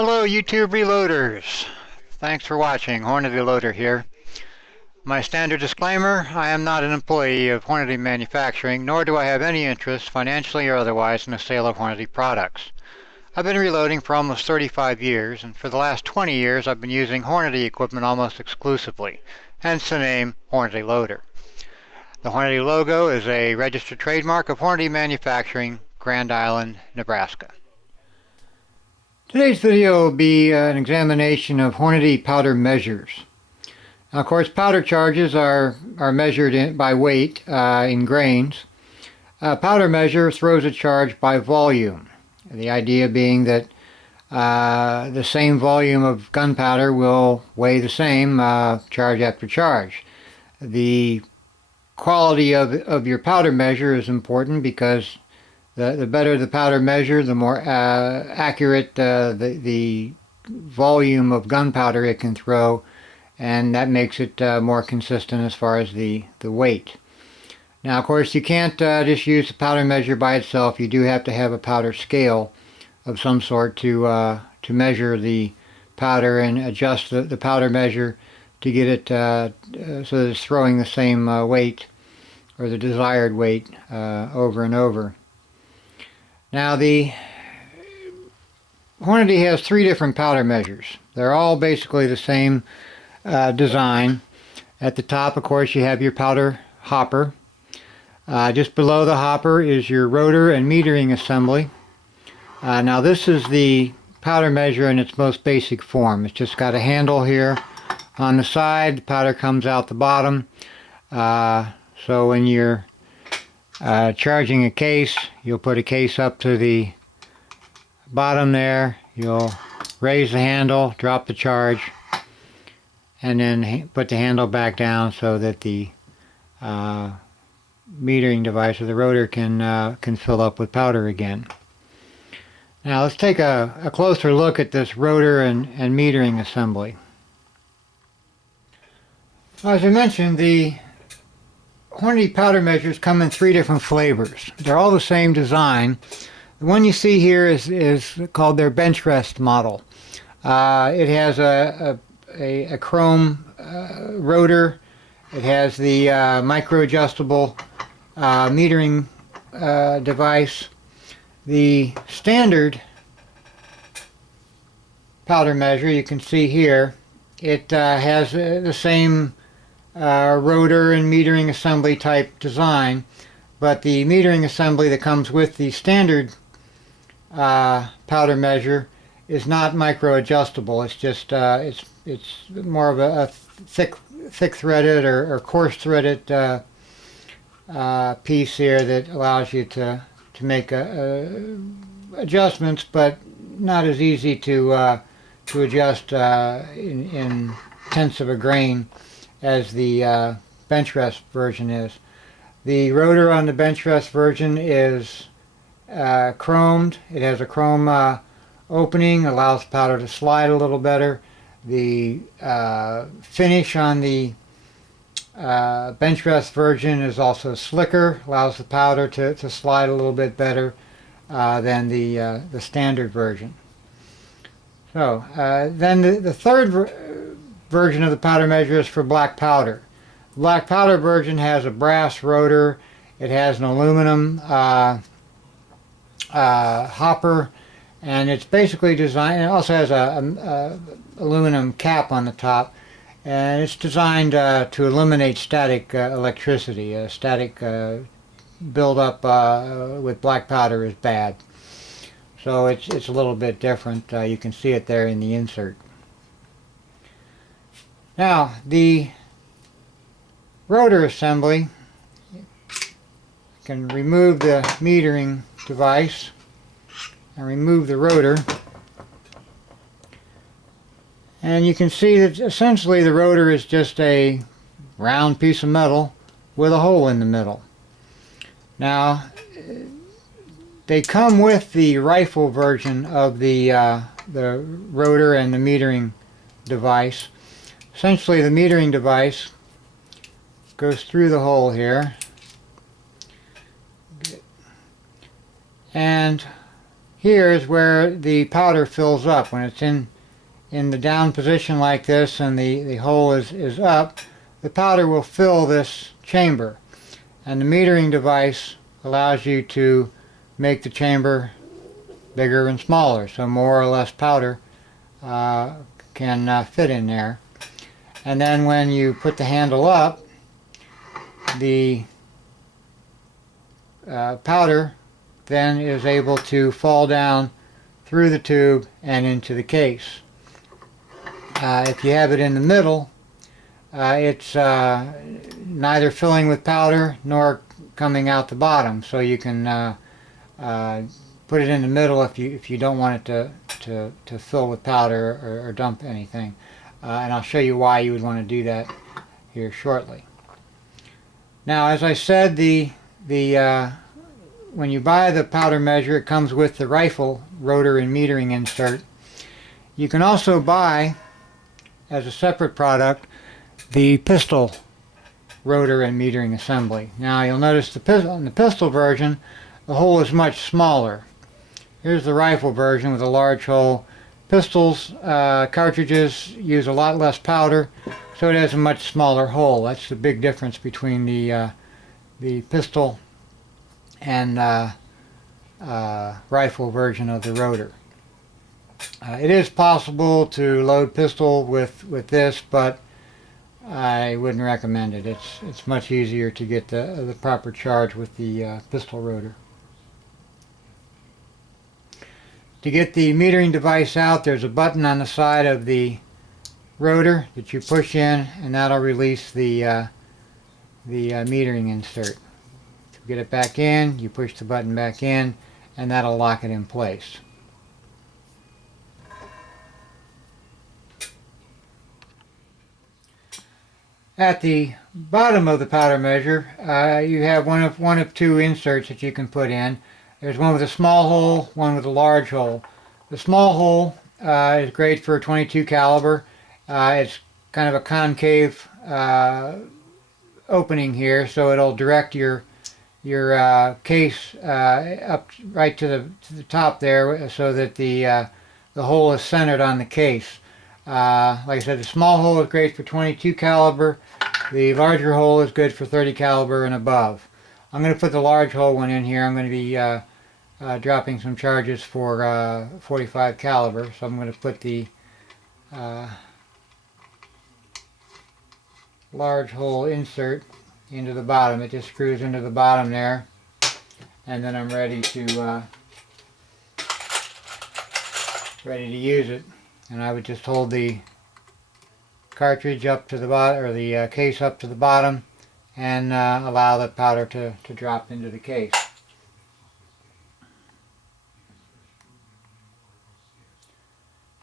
Hello YouTube reloaders. Thanks for watching. Hornady Loader here. My standard disclaimer, I am not an employee of Hornady Manufacturing, nor do I have any interest, financially or otherwise, in the sale of Hornady products. I've been reloading for almost 35 years, and for the last 20 years I've been using Hornady equipment almost exclusively, hence the name Hornady Loader. The Hornady logo is a registered trademark of Hornady Manufacturing, Grand Island, Nebraska. Today's video will be an examination of Hornady Powder Measures. Now, of course, powder charges are measured by weight in grains. Powder measure throws a charge by volume. The idea being that the same volume of gunpowder will weigh the same charge after charge. The quality of your powder measure is important because the better the powder measure, the more accurate the volume of gunpowder it can throw, and that makes it more consistent as far as the weight. Now, of course, you can't just use the powder measure by itself. You do have to have a powder scale of some sort to measure the powder and adjust the powder measure to get it so that it's throwing the same weight or the desired weight over and over. Now, the Hornady has three different powder measures. They're all basically the same design. At the top, of course, you have your powder hopper. Just below the hopper is your rotor and metering assembly. Now, this is the powder measure in its most basic form. It's just got a handle here on the side. The powder comes out the bottom. So when you're charging a case, you'll put a case up to the bottom there, you'll raise the handle, drop the charge, and then put the handle back down so that the metering device or the rotor can fill up with powder again. Now let's take a closer look at this rotor and metering assembly. As I mentioned, the Hornady powder measures come in three different flavors. They're all the same design. The one you see here is called their bench rest model. It has a chrome rotor. It has the micro adjustable metering device. The standard powder measure you can see here, it has the same rotor and metering assembly type design, but the metering assembly that comes with the standard powder measure is not micro adjustable. It's just it's more of a thick threaded or coarse threaded piece here that allows you to make adjustments, but not as easy to adjust in tenths of a grain as the bench rest version is. The rotor on the bench rest version is chromed. It has a chrome opening, allows powder to slide a little better. The finish on the bench rest version is also slicker, allows the powder to slide a little bit better than the standard version. So then the third version of the powder measure is for black powder. The black powder version has a brass rotor. It has an aluminum hopper, and it's basically designed. It also has a aluminum cap on the top, and it's designed to eliminate static electricity. Static buildup with black powder is bad. So it's a little bit different. You can see it there in the insert. Now, the rotor assembly, you can remove the metering device and remove the rotor. And you can see that essentially the rotor is just a round piece of metal with a hole in the middle. Now, they come with the rifle version of the rotor and the metering device. Essentially, the metering device goes through the hole here, and here is where the powder fills up. When it's in the down position like this and the hole is up, the powder will fill this chamber. And the metering device allows you to make the chamber bigger and smaller, so more or less powder can fit in there. And then when you put the handle up, the powder then is able to fall down through the tube and into the case. If you have it in the middle, it's neither filling with powder nor coming out the bottom, so you can put it in the middle if you don't want it to fill with powder or dump anything. And I'll show you why you would want to do that here shortly. Now, as I said, when you buy the powder measure, it comes with the rifle rotor and metering insert. You can also buy, as a separate product, the pistol rotor and metering assembly. Now, you'll notice on the pistol version, the hole is much smaller. Here's the rifle version with a large hole. Pistols, cartridges use a lot less powder, so it has a much smaller hole. That's the big difference between the pistol and rifle version of the rotor. It is possible to load pistol with this, but I wouldn't recommend it. It's much easier to get the proper charge with the pistol rotor. To get the metering device out, there's a button on the side of the rotor that you push in, and that'll release the metering insert. To get it back in, you push the button back in, and that'll lock it in place. At the bottom of the powder measure, you have one of two inserts that you can put in. There's one with a small hole, one with a large hole. The small hole is great for 22 caliber. It's kind of a concave opening here, so it'll direct your case up right to the top there, so that the hole is centered on the case. Like I said, the small hole is great for 22 caliber. The larger hole is good for 30 caliber and above. I'm going to put the large hole one in here. I'm going to be dropping some charges for 45 caliber, so I'm going to put the large hole insert into the bottom. It just screws into the bottom there, and then I'm ready to use it. And I would just hold the cartridge up to the bottom, or the case up to the bottom, and allow the powder to drop into the case.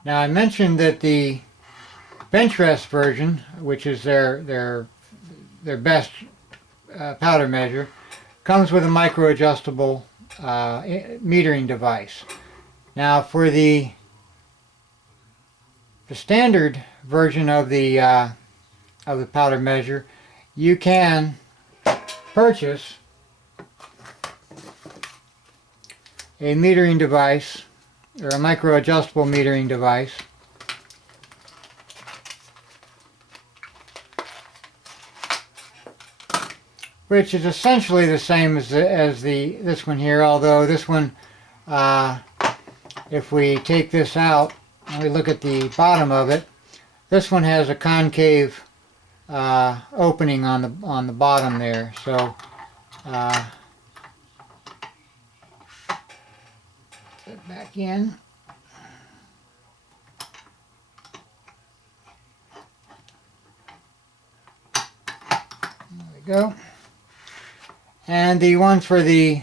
Now, I mentioned that the bench rest version, which is their best powder measure, comes with a micro adjustable metering device. Now, for the standard version of the powder measure, you can purchase a metering device, or a micro adjustable metering device, which is essentially the same as this one here, although this one, if we take this out and we look at the bottom of it, this one has a concave opening on the bottom there. So put it back in. There we go. And the one for the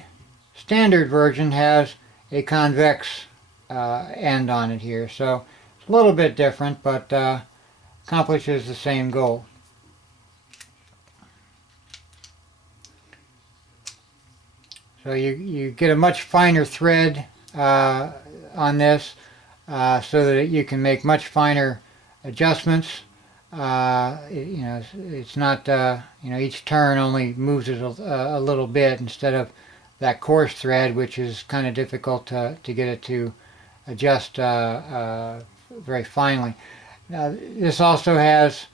standard version has a convex end on it here, so it's a little bit different, but accomplishes the same goal. So you get a much finer thread on this, so that you can make much finer adjustments. It's not, each turn only moves it a little bit, instead of that coarse thread, which is kind of difficult to get it to adjust very finely. Now, this also has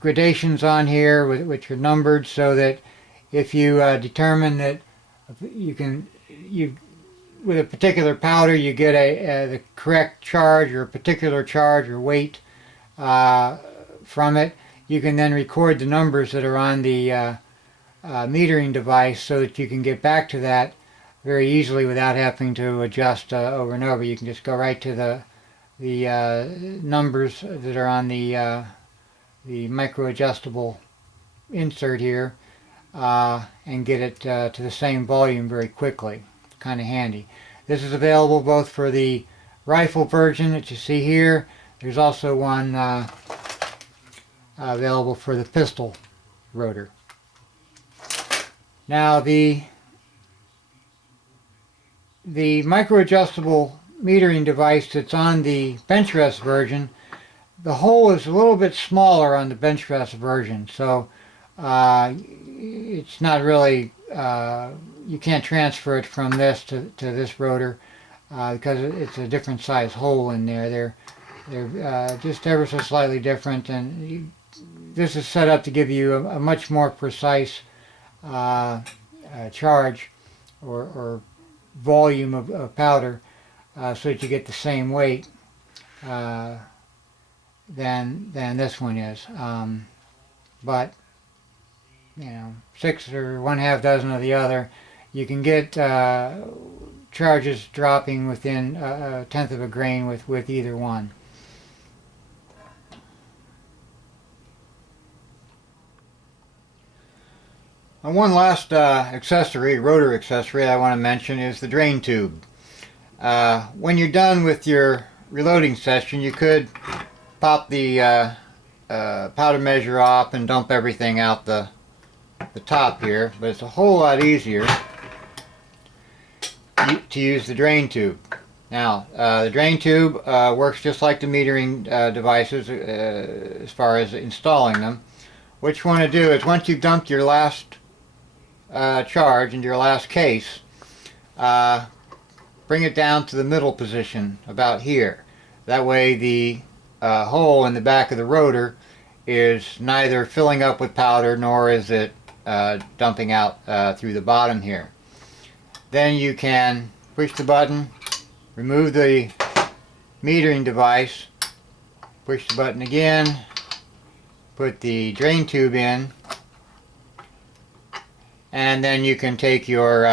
gradations on here which are numbered, so that if you determine that with a particular powder you get the correct charge or a particular charge or weight from it, you can then record the numbers that are on the metering device, so that you can get back to that very easily without having to adjust over and over. You can just go right to the numbers that are on the micro adjustable insert here and get it to the same volume very quickly. It's kind of handy. This is available both for the rifle version that you see here. There's also one available for the pistol rotor. Now the micro adjustable metering device that's on the bench rest version, the hole is a little bit smaller on the bench rest version, so it's not really, you can't transfer it from this to this rotor because it's a different size hole in there. They're just ever so slightly different, and this is set up to give you a much more precise charge or volume of powder, so that you get the same weight than this one is. But you know, 6 or 1/2 dozen of the other, you can get charges dropping within a tenth of a grain with either one. And one last rotor accessory I want to mention is the drain tube. When you're done with your reloading session, you could pop the powder measure off and dump everything out the top here, but it's a whole lot easier to use the drain tube. Now, the drain tube works just like the metering devices as far as installing them. What you want to do is, once you've dumped your last charge into your last case, bring it down to the middle position about here. That way the hole in the back of the rotor is neither filling up with powder nor is it dumping out through the bottom here. Then you can push the button, remove the metering device, push the button again, put the drain tube in, and then you can take your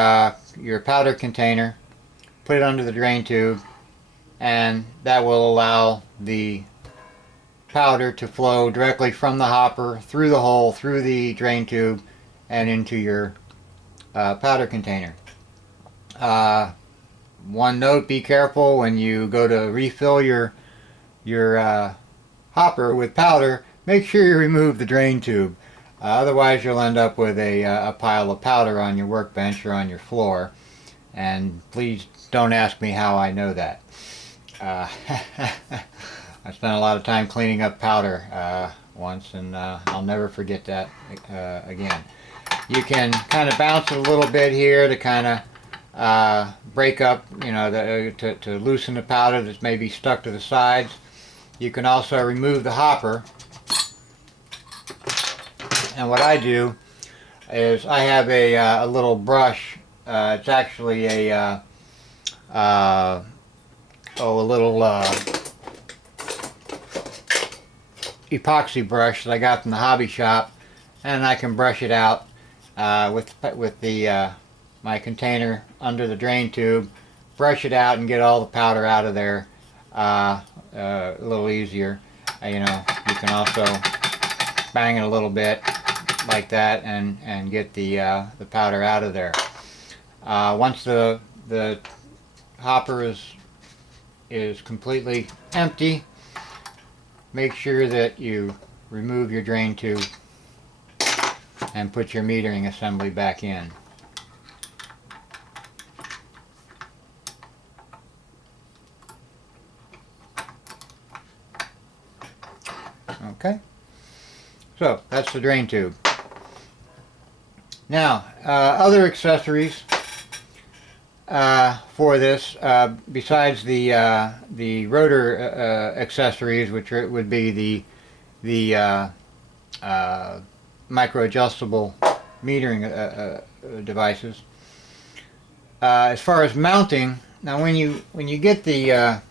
powder container, put it under the drain tube, and that will allow the powder to flow directly from the hopper through the hole, through the drain tube, and into your powder container. One note: be careful when you go to refill your hopper with powder. Make sure you remove the drain tube. Otherwise you'll end up with a pile of powder on your workbench or on your floor. And please don't ask me how I know that. I spent a lot of time cleaning up powder once, and I'll never forget that again. You can kind of bounce it a little bit here to kind of break up, you know, to loosen the powder that's maybe stuck to the sides. You can also remove the hopper. And what I do is I have a little brush. It's actually a little epoxy brush that I got from the hobby shop, and I can brush it out with my container under the drain tube. Brush it out and get all the powder out of there a little easier. You know, you can also bang it a little bit like that and get the powder out of there. Once the hopper is completely empty, make sure that you remove your drain tube and put your metering assembly back in. Okay, so that's the drain tube. Now, Other accessories for this, besides the rotor accessories, which would be the micro adjustable metering devices. As far as mounting, now when you get the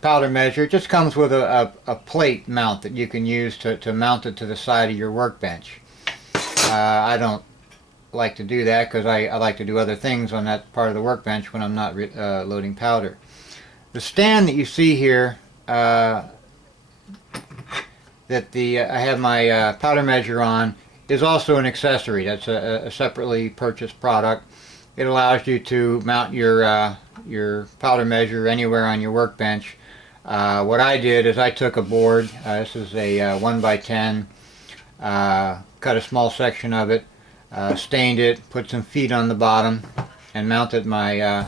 powder measure, it just comes with a plate mount that you can use to mount it to the side of your workbench. I don't like to do that because I like to do other things on that part of the workbench when I'm not loading powder. The stand that you see here, that I have my powder measure on, is also an accessory. That's a separately purchased product. It allows you to mount your powder measure anywhere on your workbench. What I did is I took a board, this is a 1x10, cut a small section of it, stained it, put some feet on the bottom, and mounted my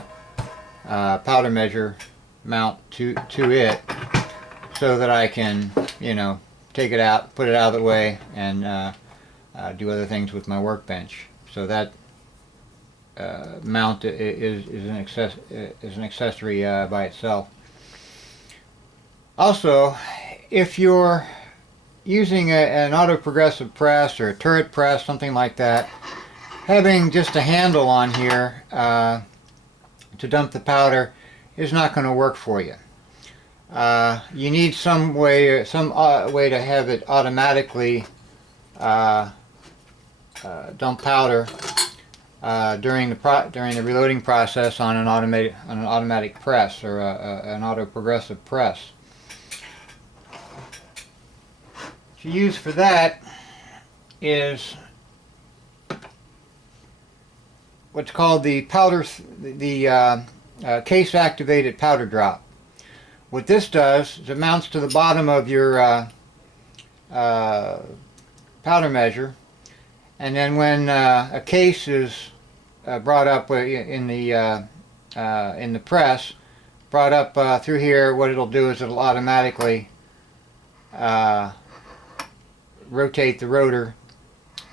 powder measure mount to it, so that I can, you know, take it out, put it out of the way, and do other things with my workbench. So that mount is an accessory by itself. Also, if you're using an auto-progressive press or a turret press, something like that, having just a handle on here to dump the powder is not going to work for you. You need some way to have it automatically dump powder during the reloading process on an automatic press or an auto-progressive press. What you use for that is what's called the case-activated powder drop. What this does is it mounts to the bottom of your powder measure, and then when a case is brought up in the press, brought up through here, what it'll do is it'll automatically rotate the rotor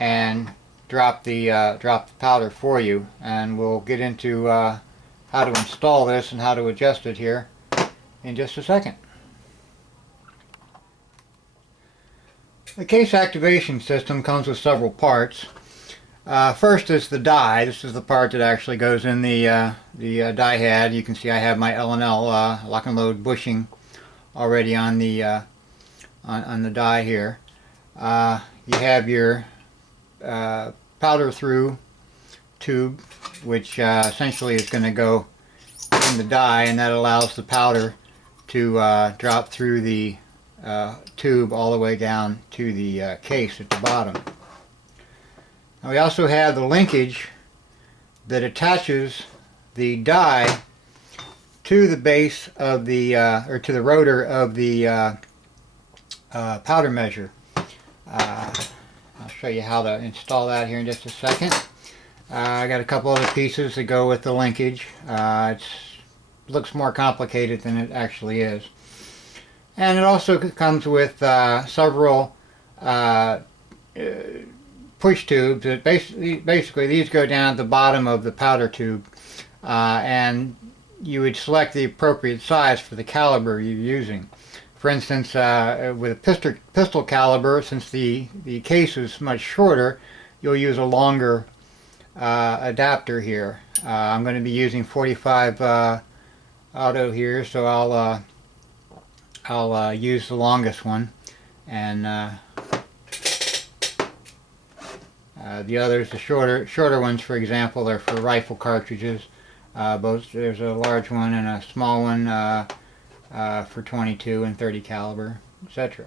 and drop the powder for you. And we'll get into how to install this and how to adjust it here in just a second. The case activation system comes with several parts. First is the die. This is the part that actually goes in the die head. You can see I have my L&L lock and load bushing already on the die here. You have your powder through tube, which essentially is going to go in the die, and that allows the powder to drop through the tube all the way down to the case at the bottom. Now we also have the linkage that attaches the die to the base of the or to the rotor of the powder measure. I'll show you how to install that here in just a second. I got a couple other pieces that go with the linkage. It looks more complicated than it actually is. And it also comes with several push tubes. That basically these go down at the bottom of the powder tube, and you would select the appropriate size for the caliber you're using. For instance, with a pistol caliber, since the case is much shorter, you'll use a longer adapter here. I'm going to be using 45 auto here, so I'll use the longest one, and the others, the shorter ones, for example, are for rifle cartridges. Both there's a large one and a small one for 22 and 30 caliber, etc.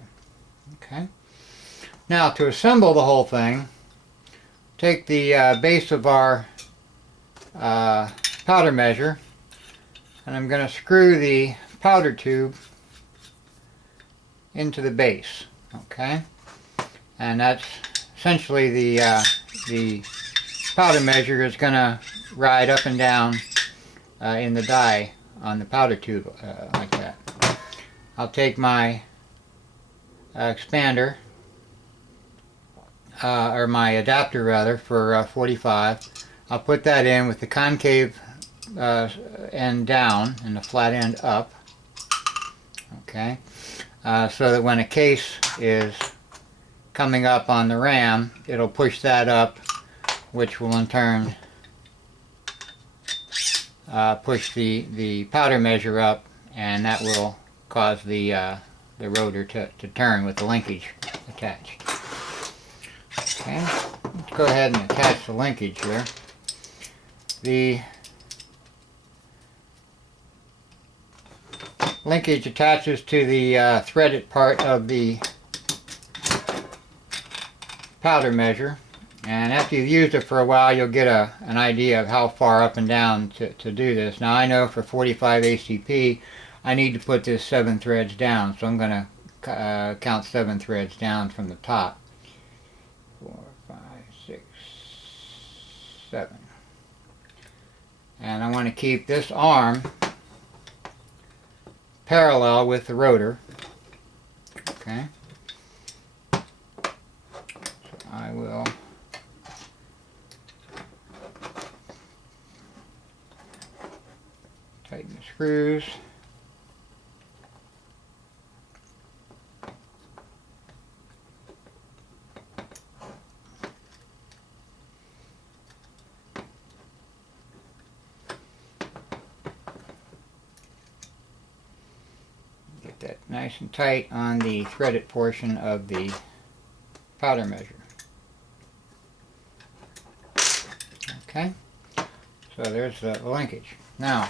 Okay. Now to assemble the whole thing, take the base of our powder measure, and I'm going to screw the powder tube into the base. Okay, and that's essentially the powder measure is going to ride up and down in the die on the powder tube like that. I'll take my expander. or my adapter rather, for 45. I'll put that in with the concave end down and the flat end up. Okay, so that when a case is coming up on the ram, it'll push that up, which will in turn push the powder measure up, and that will cause the rotor to turn with the linkage attached. Okay, let's go ahead and attach the linkage here. The linkage attaches to the threaded part of the powder measure, and after you've used it for a while, you'll get an idea of how far up and down to do this. Now I know for 45 ACP I need to put this 7 threads down, so I'm going to count 7 threads down from the top. 4, 5, 6, 7. And I want to keep this arm parallel with the rotor. Okay. So I will tighten the screws. Get that nice and tight on the threaded portion of the powder measure. Okay, so there's the linkage. Now,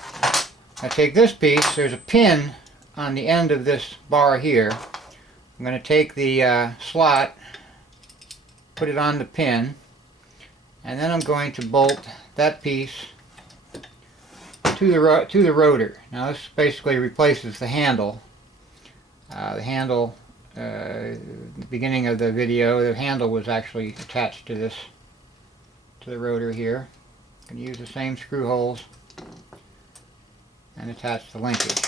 I take this piece, there's a pin on the end of this bar here. I'm going to take the slot, put it on the pin, and then I'm going to bolt that piece to the rotor. Now this basically replaces the handle. The beginning of the video, the handle was actually attached to the rotor here. I'm going to use the same screw holes and attach the linkage.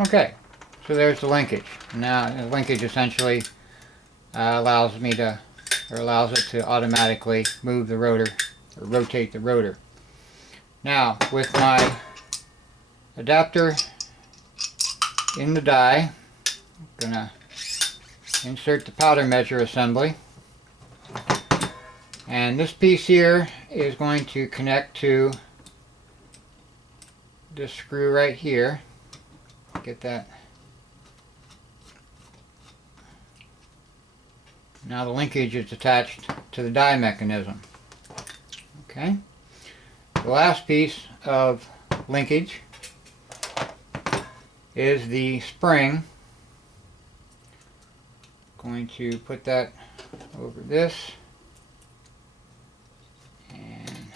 Okay, so there's the linkage. Now the linkage essentially allows it to automatically move the rotor, or rotate the rotor. Now with my adapter in the die, I'm gonna insert the powder measure assembly, and this piece here is going to connect to this screw right here. Get that. Now the linkage is attached to the die mechanism. Okay. The last piece of linkage is the spring. Going to put that over this and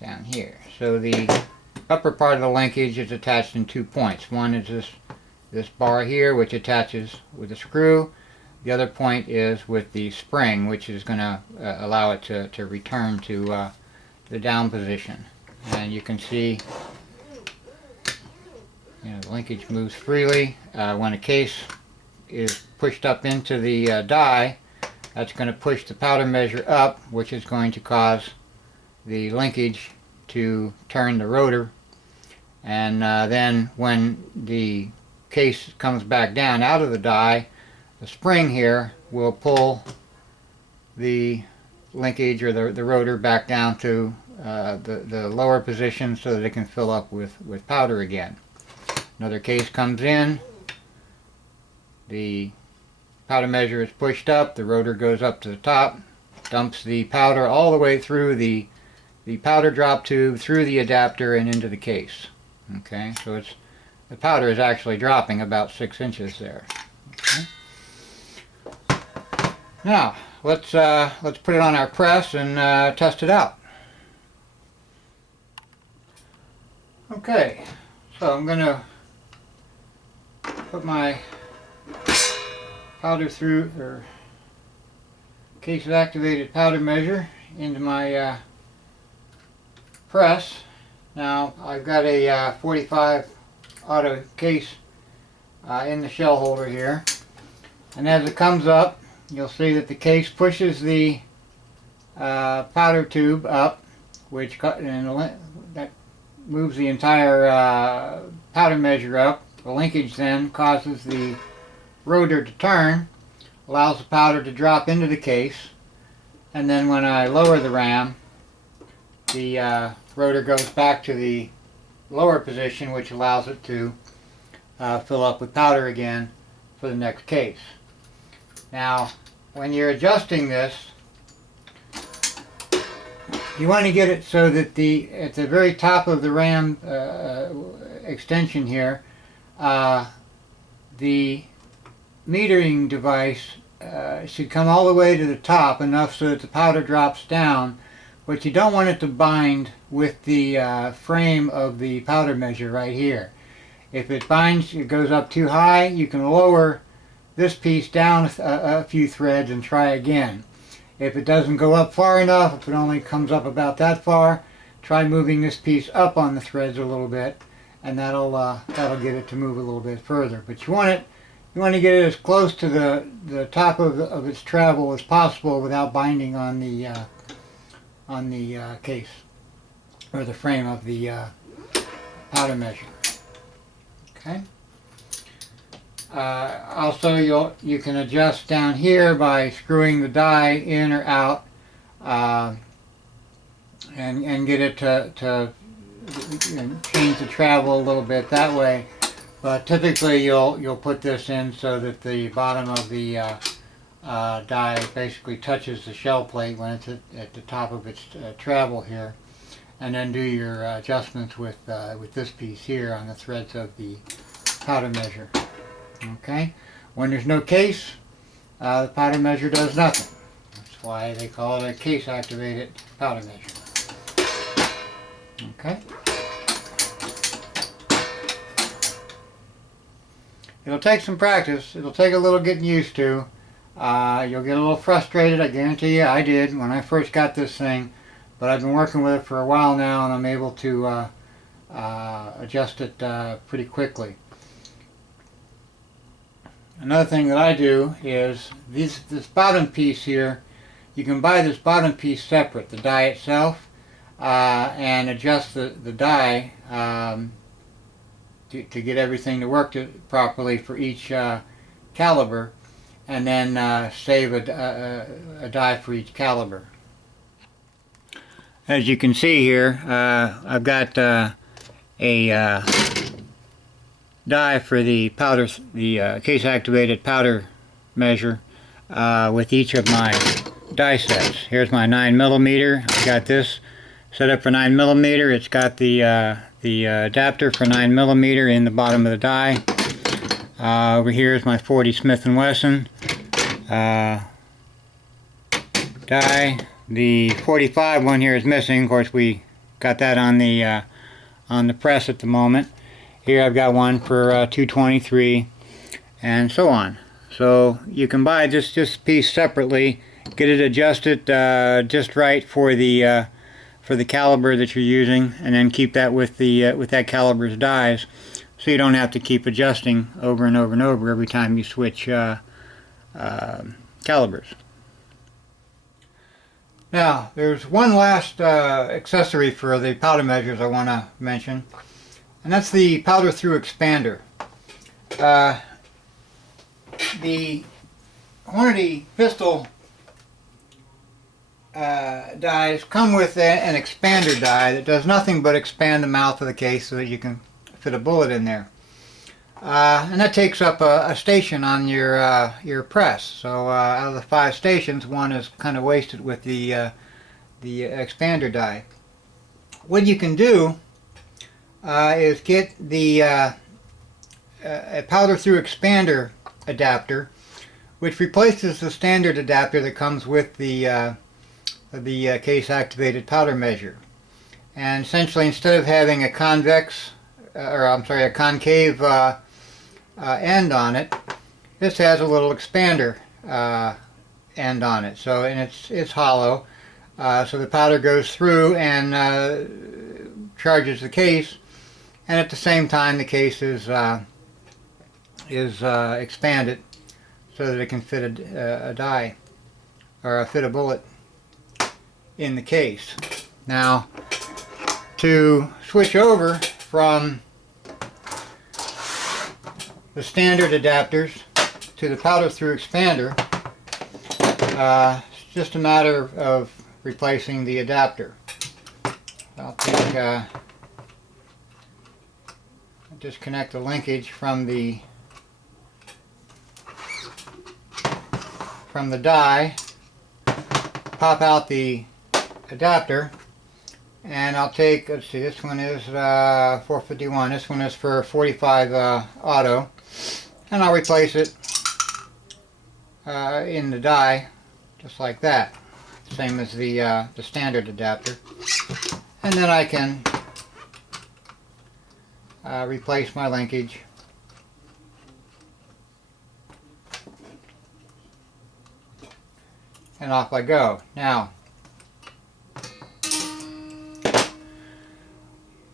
down here. So the upper part of the linkage is attached in 2 points. One is this bar here, which attaches with a screw. The other point is with the spring, which is going to allow it to return to the down position. And you can see, the linkage moves freely. When a case is pushed up into the die, that's going to push the powder measure up, which is going to cause the linkage to turn the rotor. And then when the case comes back down out of the die, the spring here will pull the linkage or the rotor back down to the lower position so that it can fill up with powder again. Another case comes in, the powder measure is pushed up, the rotor goes up to the top, dumps the powder all the way through the powder drop tube, through the adapter, and into the case. Okay, so the powder is actually dropping about 6 inches there. Okay. Now let's put it on our press and test it out. Okay, so I'm going to put my powder through, or case activated powder measure into my press. Now I've got a 45 auto case in the shell holder here, and as it comes up you'll see that the case pushes the powder tube up, which that moves the entire powder measure up. The linkage then causes the rotor to turn, allows the powder to drop into the case, and then when I lower the ram, the rotor goes back to the lower position, which allows it to fill up with powder again for the next case. Now, when you're adjusting this, you want to get it so that at the very top of the ram extension here, the metering device should come all the way to the top, enough so that the powder drops down, but you don't want it to bind with the frame of the powder measure right here. If it binds, it goes up too high, you can lower this piece down a few threads and try again. If it doesn't go up far enough, if it only comes up about that far, try moving this piece up on the threads a little bit, and that'll get it to move a little bit further. But you want to get it as close to the top of its travel as possible without binding on the case or the frame of the powder measure. Okay. Also, you can adjust down here by screwing the die in or out, and get it to change the travel a little bit that way. But typically, you'll put this in so that the bottom of the die basically touches the shell plate when it's at the top of its travel here, and then do your adjustments with this piece here on the threads of the powder measure. Okay, when there's no case, the powder measure does nothing. That's why they call it a case activated powder measure. Okay. It'll take some practice. It'll take a little getting used to. You'll get a little frustrated, I guarantee you. I did when I first got this thing, but I've been working with it for a while now, and I'm able to adjust it pretty quickly. Another thing that I do is this bottom piece here, you can buy this bottom piece separate, the die itself, and adjust the die to get everything to work properly for each caliber, and then save a die for each caliber. As you can see here, I've got a die for the powder, the case activated powder measure with each of my die sets. Here's my 9mm. I've got this set up for 9mm. It's got the adapter for 9mm in the bottom of the die. Over here is my 40 Smith & Wesson die. The 45 one here is missing. Of course, we got that on the press at the moment. Here I've got one for 223, and so on. So you can buy this piece separately, get it adjusted just right for the caliber that you're using, and then keep that with that caliber's dies, so you don't have to keep adjusting over and over and over every time you switch calibers. Now, there's one last accessory for the powder measures I want to mention, and that's the powder through expander. The Hornady pistol dies come with an expander die that does nothing but expand the mouth of the case so that you can fit a bullet in there. And that takes up a station on your press. So out of the 5 stations, one is kind of wasted with the expander die. What you can do is get the a powder through expander adapter, which replaces the standard adapter that comes with the case activated powder measure. And essentially, instead of having a a concave end on it, this has a little expander end on it. So, and it's hollow, so the powder goes through and charges the case, and at the same time the case is expanded so that it can fit a die or fit a bullet in the case. Now, to switch over from the standard adapters to the powder through expander, it's just a matter of replacing the adapter. I'll take disconnect the linkage from the die, pop out the adapter, and I'll take, let's see, this one is 451, this one is for 45 auto, and I'll replace it in the die just like that, same as the standard adapter. And then I can replace my linkage and off I go. Now,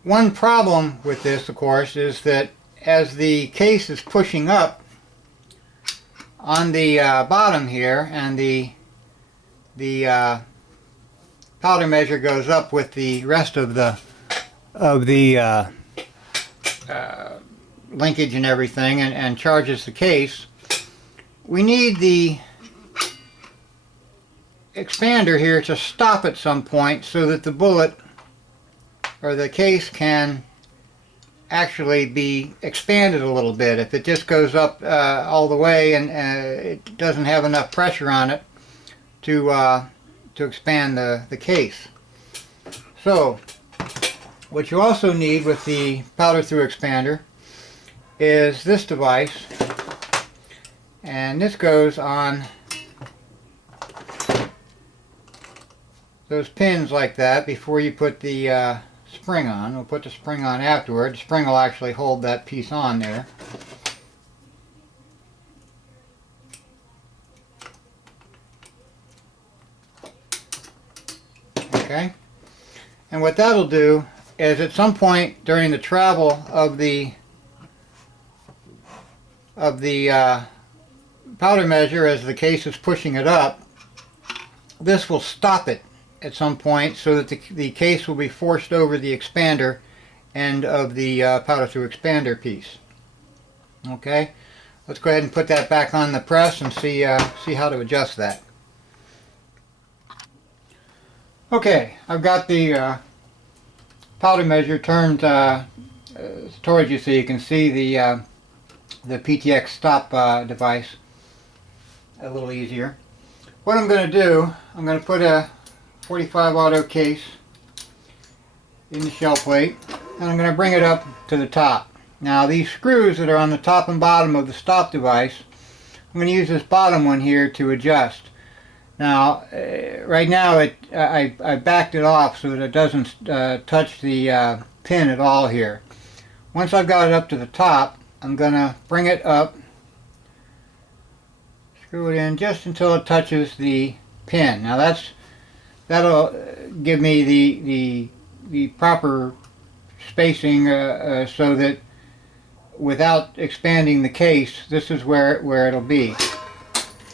one problem with this, of course, is that as the case is pushing up on the bottom here, and the powder measure goes up with the rest of the linkage and everything, and charges the case, we need the expander here to stop at some point so that the bullet or the case can actually be expanded a little bit. If it just goes up all the way and it doesn't have enough pressure on it to expand the case. So what you also need with the powder through expander is this device, and this goes on those pins like that before you put the spring on. We'll put the spring on afterward. The spring will actually hold that piece on there. Okay, and what that'll do is at some point during the travel of the powder measure, as the case is pushing it up, this will stop it at some point so that the case will be forced over the expander end of the powder through expander piece. Okay, let's go ahead and put that back on the press and see how to adjust that. Okay, I've got the powder measure turned towards you so you can see the PTX stop device a little easier. What I'm going to do, I'm going to put a 45 auto case in the shell plate, and I'm going to bring it up to the top. Now these screws that are on the top and bottom of the stop device, I'm going to use this bottom one here to adjust. Now right now I backed it off so that it doesn't touch the pin at all here. Once I've got it up to the top, I'm going to bring it up, screw it in just until it touches the pin. Now that'll give me the proper spacing so that without expanding the case, this is where it'll be.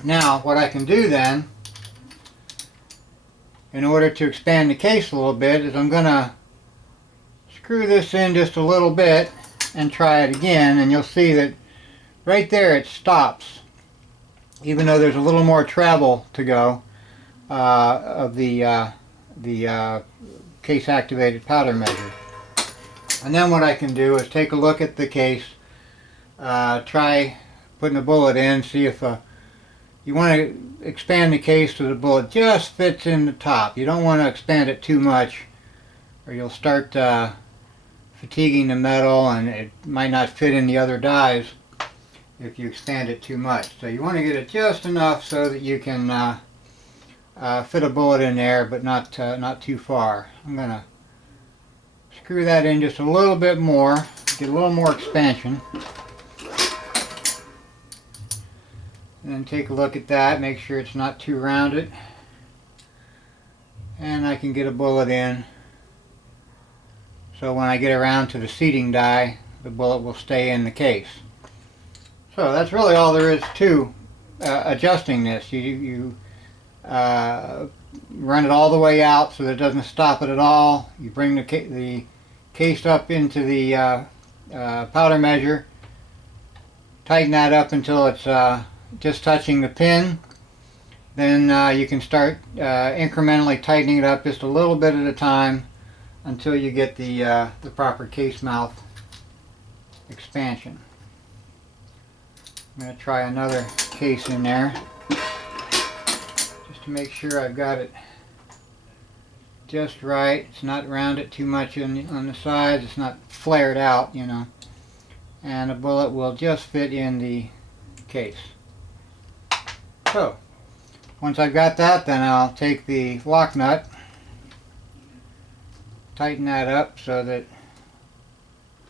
Now what I can do then, in order to expand the case a little bit, is I'm going to screw this in just a little bit and try it again, and you'll see that right there it stops, even though there's a little more travel to go of the case activated powder measure. And then what I can do is take a look at the case, try putting a bullet in, see if you want to expand the case so the bullet just fits in the top. You don't want to expand it too much or you'll start fatiguing the metal and it might not fit in the other dies if you expand it too much. So you want to get it just enough so that you can fit a bullet in there, but not too far. I'm going to screw that in just a little bit more, get a little more expansion. And then take a look at that, make sure it's not too rounded. And I can get a bullet in. So when I get around to the seating die, the bullet will stay in the case. So that's really all there is to adjusting this. You run it all the way out so that it doesn't stop it at all. You bring the case up into the powder measure, tighten that up until it's just touching the pin. Then you can start incrementally tightening it up just a little bit at a time until you get the proper case mouth expansion. I'm going to try another case in there just to make sure I've got it just right. It's not rounded too much on the sides. It's not flared out, you know. And the bullet will just fit in the case. So, once I've got that, then I'll take the lock nut, tighten that up so that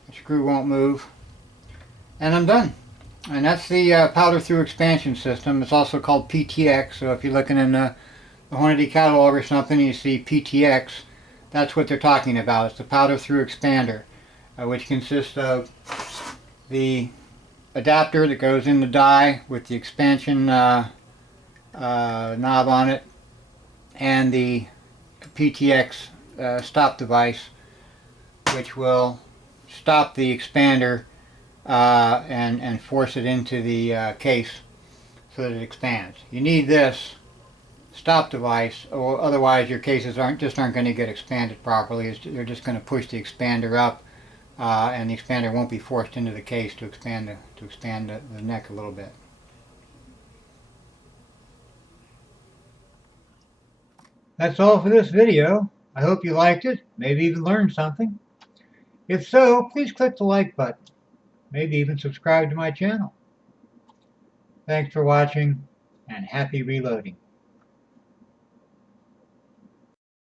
the screw won't move, and I'm done. And that's the powder through expansion system. It's also called PTX, so if you're looking in the Hornady catalog or something and you see PTX, that's what they're talking about. It's the powder through expander, which consists of the adapter that goes in the die with the expansion knob on it, and the PTX stop device, which will stop the expander and force it into the case so that it expands. You need this stop device, or otherwise your cases aren't going to get expanded properly. They're just going to push the expander up, and the expander won't be forced into the case to expand the neck a little bit. That's all for this video. I hope you liked it, maybe even learned something. If so, please click the like button. Maybe even subscribe to my channel. Thanks for watching, and happy reloading.